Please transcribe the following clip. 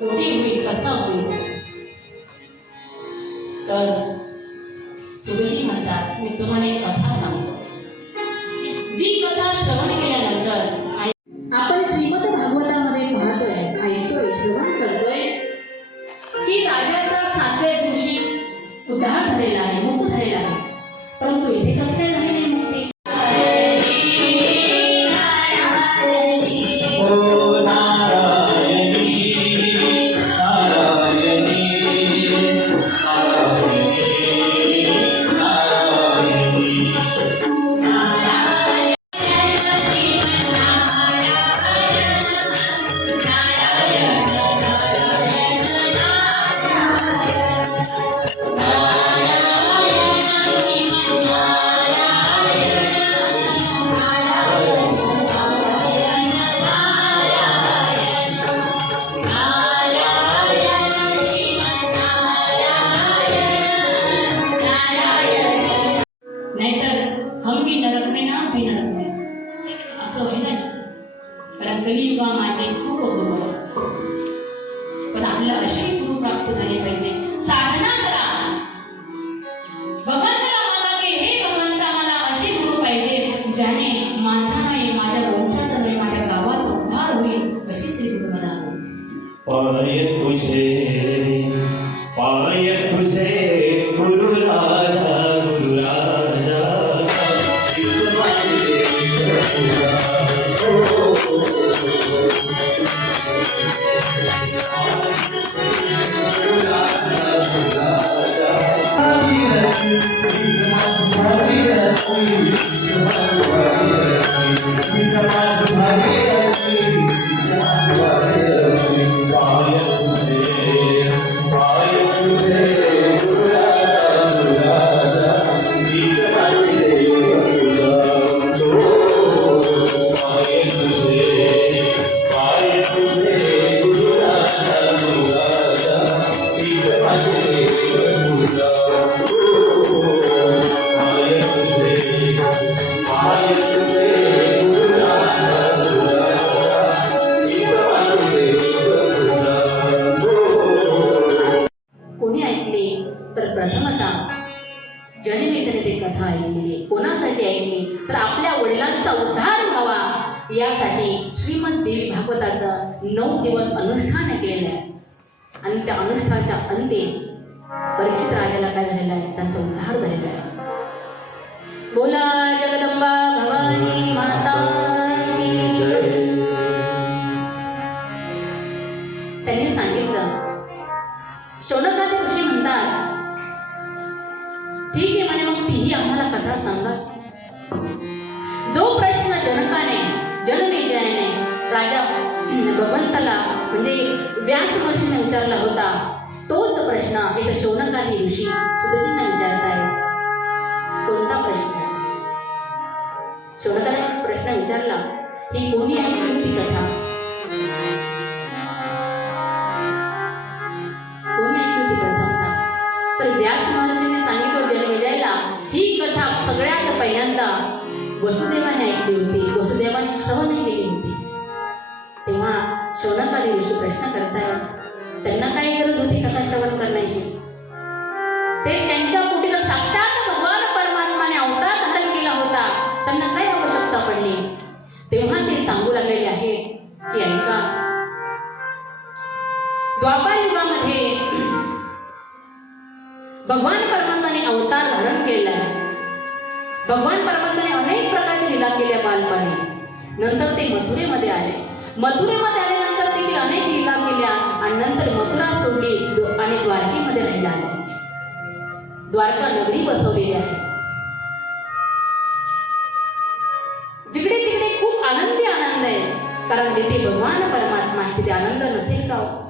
कोणी होईल कसा होईल? तर सुगजी म्हणतात मी तुम्हाला एक कथा सांगतो. जी कथा श्रवण केल्यानंतर आपण श्रीमद भागवतामध्ये पाहतोय ऐकतोय श्रवण करतोय. की राजाचा सातव्या दिवशी उद्धार झालेला आहे मुक्त झालेला आहे. परंतु इथे कसं काय नरक में असं होईल ना कारण कलियुगा माझे खूप गुरु पण आपल्याला असे गुरु प्राप्त झाले पाहिजे. साधना करा. भगवंताला मागा की हे भगवंता मला असे गुरु पाहिजे ज्याने माझा नाही माझ्या वंशाचा नाही माझ्या गावाचा उद्धार होईल अशी श्री गुरु मला पाय तुझे पाय तुझे. कोणी ऐकले तर प्रथमतः जनमेजने ते कथा ऐकलेली. कोणासाठी ऐकली? तर आपल्या वडिलांचा उद्धार व्हावा. यासाठी श्रीमद देवी भागवताचं नऊ दिवस अनुष्ठान केलेलं आहे. आणि त्या अनुष्ठानाच्या अंती परीक्षित राजाला काय झालेलं आहे? त्यांचा उद्धार झालेला आहे. बोला जगदंबा भवानी माता त्यांनी सांगितलं शौनकाचे कसे म्हणतात ठीक आहे म्हणे मग तीही आम्हाला कथा सांगा. जो प्रश्न जनकाने जनमेजयाने राजा भगवंताला म्हणजे व्यास महर्षीने विचारला होता तोच प्रश्न इथं शौनकादी ऋषी सुदर्शना आहे कोणता प्रश्न? शौनकाने प्रश्न विचारला ही कोणी आहे ती कथा? कथा श्रवण ते त्यांच्या पोटी तर साक्षात भगवान परमात्माने अवतार धारण केला होता. त्यांना काय आवश्यकता पडली? तेव्हा ते सांगू लागलेले आहेत की ऐका द्वापर युगामध्ये भगवान परमात्माने अवतार धारण केला आहे. भगवान परमात्माने अनेक प्रकारचे लीला केल्या बालपणी. नंतर ते मथुरेमध्ये आले. मथुरेमध्ये आल्यानंतर देखील अनेक लीला केल्या द्वारकेमध्ये राहिला आले द्वारका नगरी बसवलेली आहे जिकडे तिकडे खूप आनंदी आनंद आहे कारण जिथे भगवान परमात्मा आहे तिथे आनंद नसेल का हो?